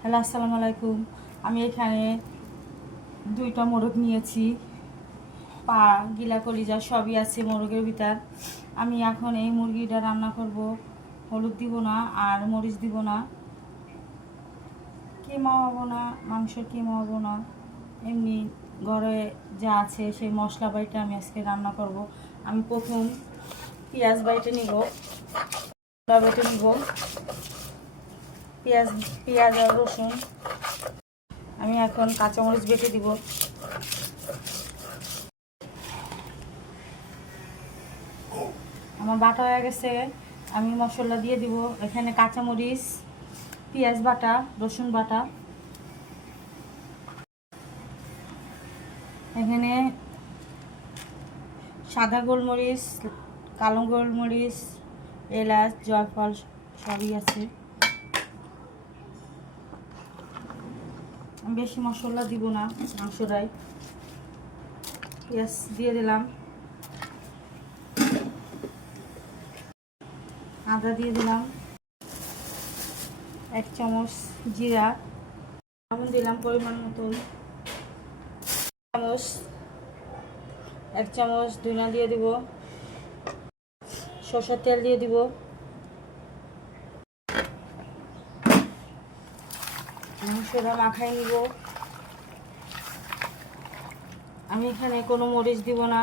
Hello, আসসালামু আলাইকুম। আমি এখানে দুইটা মোরগ নিয়েছি। পা, গিলা, কলিজা, সবই আছে মোরগের ভিতর। আমি এখন এই মুরগিটা রান্না করব। হলুদ দিব না আর মরিচ দিব না। কিমা হব না মাংস কিমা হব না। এমনি ঘরে যা আছে সেই মশলা বাড়িটা আমি আজকে রান্না করব। আমি প্রথম পেঁয়াজ বাড়িতে নিব বেটে নিব। পেঁয়াজ পেঁয়াজ আর রসুন। আমি এখন কাঁচামরিচ বেটে দিব। আমার বাটা হয়ে গেছে। আমি মশলা দিয়ে দিব। এখানে কাঁচামরিচ, পেঁয়াজ বাটা, রসুন বাটা। এখানে সাদা গোলমরিচ, কালো গোলমরিচ, এলাচ, জয়ফল সবই আছে। বেশি মশলা দিব না মাংসটাই পেঁয়াজ দিয়ে দিলাম। আদা দিয়ে দিলাম। এক চামচ জিরা। লবণ দিলাম পরিমাণ মতন। চামচ। এক চামচ ধুনা দিয়ে দিব। সরষের তেল দিয়ে দিব। মাংসটা মাখাই নিব। আমি এখানে কোনো মরিচ দিব না।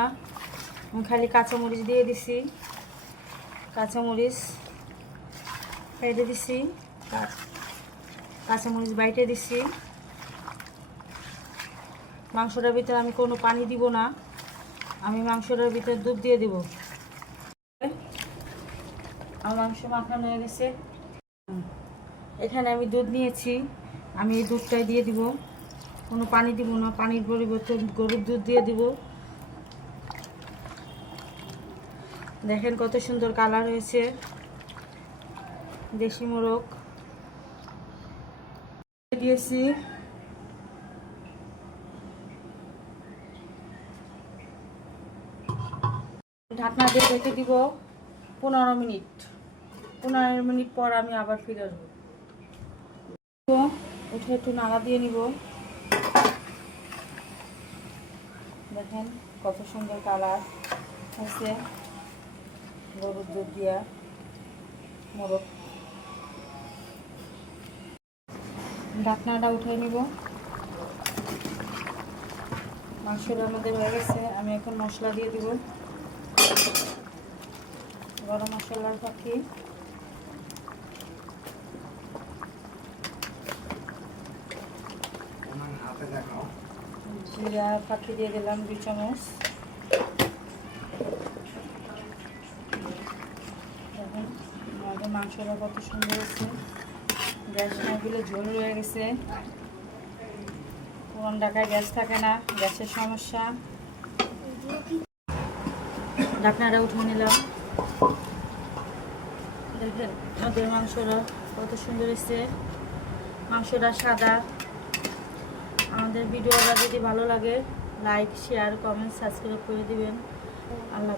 আমি খালি কাঁচা মরিচ দিয়ে দিছি। কাঁচা মরিচ কেটে দিছি। কাঁচা মরিচ বাইটে দিছি। মাংসটার ভিতরে আমি কোনো পানি দিব না। আমি মাংসটার ভিতরে দুধ দিয়ে দিব। আমার মাংস মাখানো হয়ে গেছে। এখানে আমি দুধ নিয়েছি। আমি এই দুধটাই দিয়ে দিব। কোনো পানি দিব না, পানির পরিবর্তে গরুর দুধ দিয়ে দিব। দেখেন কত সুন্দর কালার হয়েছে। দেশি মোরগ। দিয়েছি। ঢাকনা দিয়ে রেখে দিব পনেরো মিনিট। পনেরো মিনিট পর আমি আবার ফিরে আসব। উঠে একটু নাড়া দিয়ে নিব। দেখেন কত সুন্দর কালার হয়েছে। গরুর দুধ দিয়া মোরগ। ঢাকনাটা উঠে নিব। মাংসটা আমাদের হয়ে গেছে, আমি এখন মশলা দিয়ে দিব। গরম মশলার পাখি জিরা পাখি দিয়ে দিলাম দুই চামচ। দেখুন মাংসটা কত সুন্দর হয়েছে। গ্যাস না দিলে ঝোল রয়ে গেছে। পুরন ঢাকায় গ্যাস থাকে না, গ্যাসের সমস্যা। ঢাকনাটা উঠে নিলাম। দেখেন মাংসটা কত সুন্দর এসছে মাংসটা সাদা। ভিডিওটা যদি ভালো লাগে লাইক শেয়ার কমেন্ট সাবস্ক্রাইব করে দিবেন আল্লাহ।